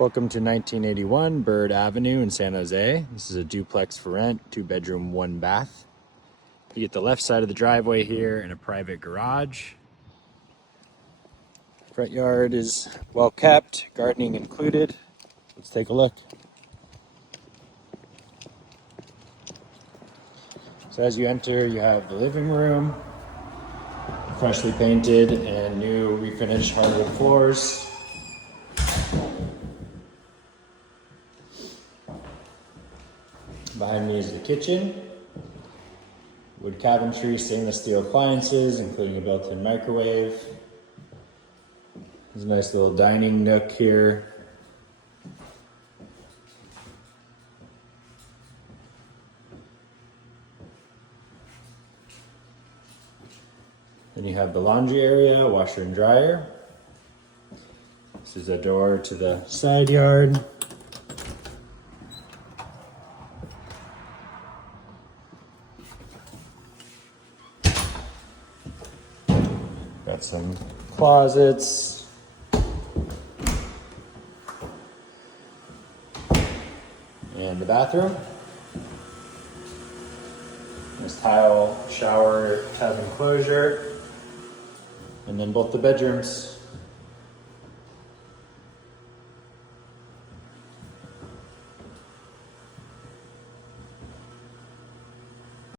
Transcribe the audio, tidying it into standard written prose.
Welcome to 1981 Bird Avenue in San Jose. This is a duplex for rent, 2-bedroom, 1-bath. You get the left side of the driveway here and a private garage. Front yard is well kept, gardening included. Let's take a look. So as you enter, you have the living room, freshly painted and new refinished hardwood floors. Behind me is the kitchen. Wood cabinetry, stainless steel appliances, including a built-in microwave. There's a nice little dining nook here. Then you have the laundry area, washer and dryer. This is a door to the side yard. Got some closets. And the bathroom. This tile shower tub enclosure. And then both the bedrooms.